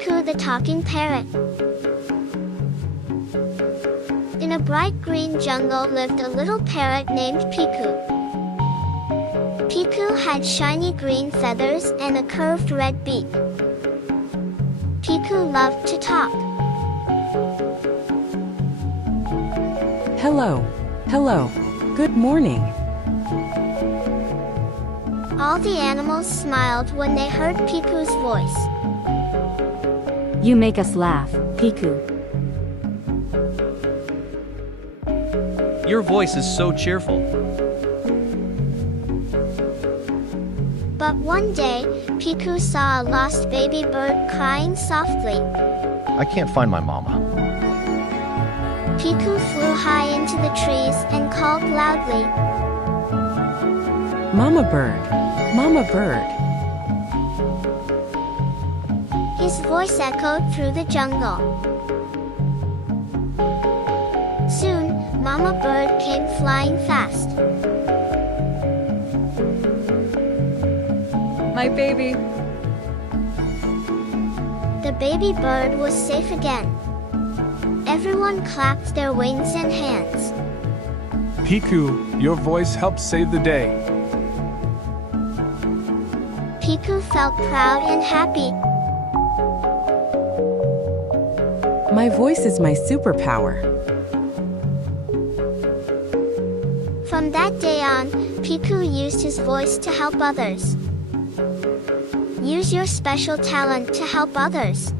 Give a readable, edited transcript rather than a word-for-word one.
Piku the talking parrot. In a bright green jungle lived a little parrot named Piku. Piku had shiny green feathers and a curved red beak. Piku loved to talk. Hello, hello, good morning. All the animals smiled when they heard Piku's voice. You make us laugh, Piku. Your voice is so cheerful. But one day, Piku saw a lost baby bird crying softly. I can't find my mama. Piku flew high into the trees and called loudly. Mama bird, Mama bird. His voice echoed through the jungle. Soon, Mama bird came flying fast. My baby. The baby bird was safe again. Everyone clapped their wings and hands. Piku, your voice helped save the day. Piku felt proud and happy. My voice is my superpower. From that day on, Piku used his voice to help others. Use your special talent to help others.